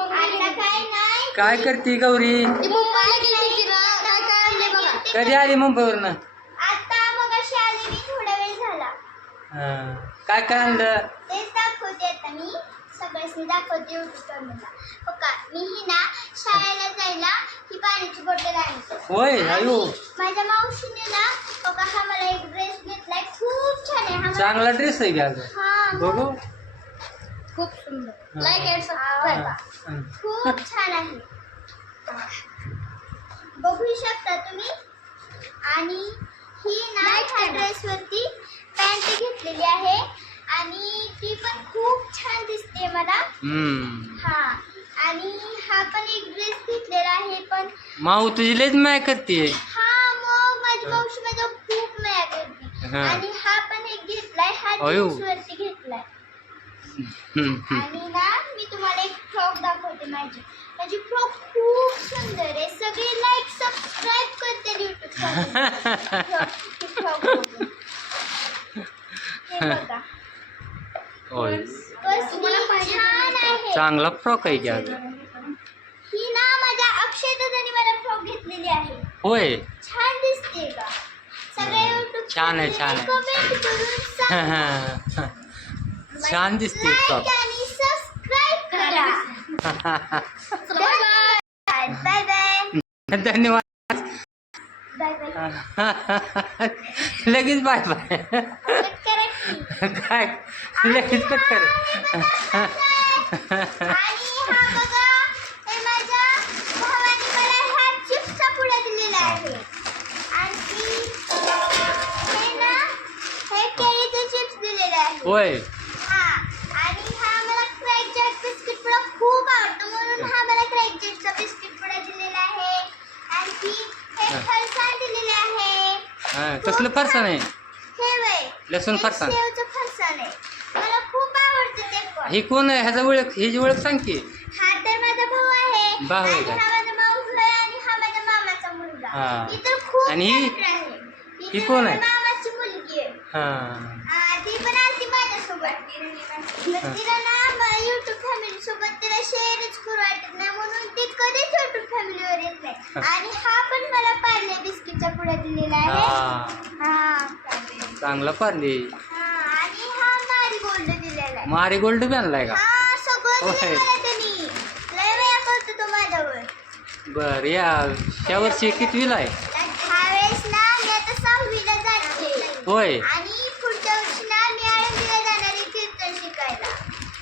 आता काय नाही. काय करते गौरी? ती मुंबईला गेली ती ना. काय काय आणले बघा. कधी आली मुंबईवरनं? आता मग अशी आली मी थोडा वेळ झाला. हा. काय काय आणलं? तेच दाखवते आता मी. सगळ्यांनी दाखवते युट्यूब मला हो का? मी ही ना शाळेला जायला ही पाण्याची बॉटल आणते होय माझ्या मावशीने ना हो हा मला एक ड्रेस घेतलाय. खूप छान आहे. हा मला चांगला ड्रेस आहे घ्या हा. बघू. खूप सुंदर. Like and subscribe. खूप छान आहे. बघू शकता तुम्ही. आणि ही ना ह्या ड्रेसवरती पॅन्ट घेतलेली आहे. आणि ती पण खूप छान दिसते मला. हा. आणि हा पण एक ड्रेस घेतलेला आहे पण माऊ तुझी लयच माय करते. हा मग माझी मावशी माझ्या खूप माया करते. हा. आणि हा पण एक घेतलाय हा अयो. आणि ना मी तुम्हाला एक फ्रॉक दाखवते माझी. माझी फ्रॉक खूप सुंदर आहे. सगळे लाईक सबस्क्राईब करते युट्यूब फ्रॉक हे छान आहे. चांगला फ्रॉक आहे घ्या ही ना माझ्या अक्षय दादानी मला फ्रॉक घेतलेली आहे. होय. छान दिसते का सगळे युट्यूब छान आहे, छान आहे. कमेंट करून सांगा. छान दिसते धन्यवाद बाय बाय लगेच बाय बाय कट करा की. काय? लगेच कट कर. हा हे ह्या. हे हा. हा, कसलं फरसाण आहे. हे लसूण फरसाण. ही कोण आहे? ह्याचा ओळख ह्याची ओळख सांग की. हा तर माझा भाऊ आहे. का? हा आणि हा माझ्या मामाचा मुलगा. हा. ही ही? ही कोण माझ्या आहे? मामाची मुलगी आहे. हा. हा, ती पण आलती माझ्यासोबत. तर तिला ना युट्यूब फॅमिली सोबत तिला शेअरच करू वाटत नाही म्हणून ती कधीच युट्यूब फॅमिलीवर येत नाही आणि हा पण मला पार्ले बिस्किटचा पुढे दिलेला आहे. हा. हा. चांगला पारली. हा आणि हा मारी गोल्ड दिलेला आहे. मारी गोल्ड बी आणलाय का? हा सगळं होय. दिलं मला त्यांनी. लय वेळा करतो तो माझ्यावर. बर या त्या वर्षी कितवीला आहे? ह्यावेळेस ना मी आता सहावीला जाते. होय. आणि पुढच्या वर्षी ना मी आळंदीला जाणार आहे कीर्तन शिकायला.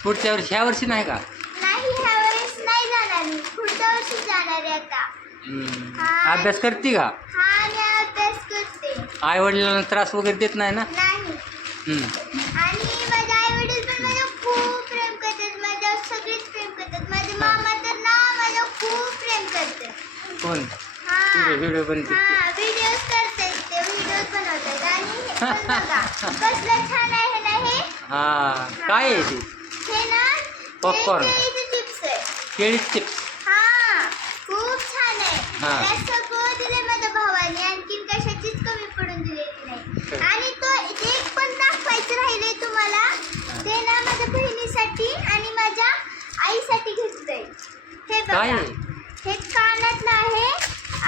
पुढच्या वर्षी ह्या वर्षी नाही का? नाही ह्यावेळेस नाही जाणार मी. पुढच्या वर्षी जाणार आहे आता. अभ्यास करते का? हा मी अभ्यास करते. आई वडिलांना त्रास वगैरे देत नाही ना? कोण? हा. व्हिडिओ बनते हा हे हे हा? काय आहे ते? ना Popcorn. चिप्स आहे केळी चिप्स. हा. सगळं माझ्या भावाने. आणखीन कशाचीच कमी पडून दिलेली नाही आणि तो एक पण दाखवायचं राहिलंय तुम्हाला ते ना माझ्या बहिणीसाठी आणि माझ्या आईसाठी घेतलंय. हे काय बघा. आहे? हे कानातलं आहे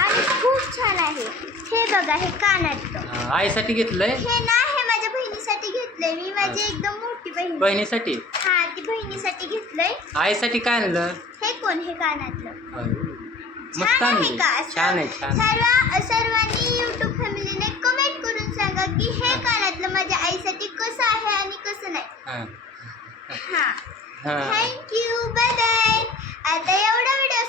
आणि खूप छान आहे. हे बघा हे कानातलं. हा, आईसाठी घेतलंय? हे ना हे माझ्या बहिणीसाठी घेतलंय. मी माझी एकदम मोठी बहीण. बहिणीसाठी? हा ती बहिणीसाठी घेतलंय. आईसाठी काय आणलं? हे कोण? हे कानातलं. मस्त आहे? छान आहे छान सर्व सर्वांनी युट्यूब फॅमिलीने कमेंट करून सांगा की हे कानातलं माझ्या आईसाठी कसं आहे आणि कसं नाही. हा. थँक्यू बाय बाय आता उद्याच्याला आपण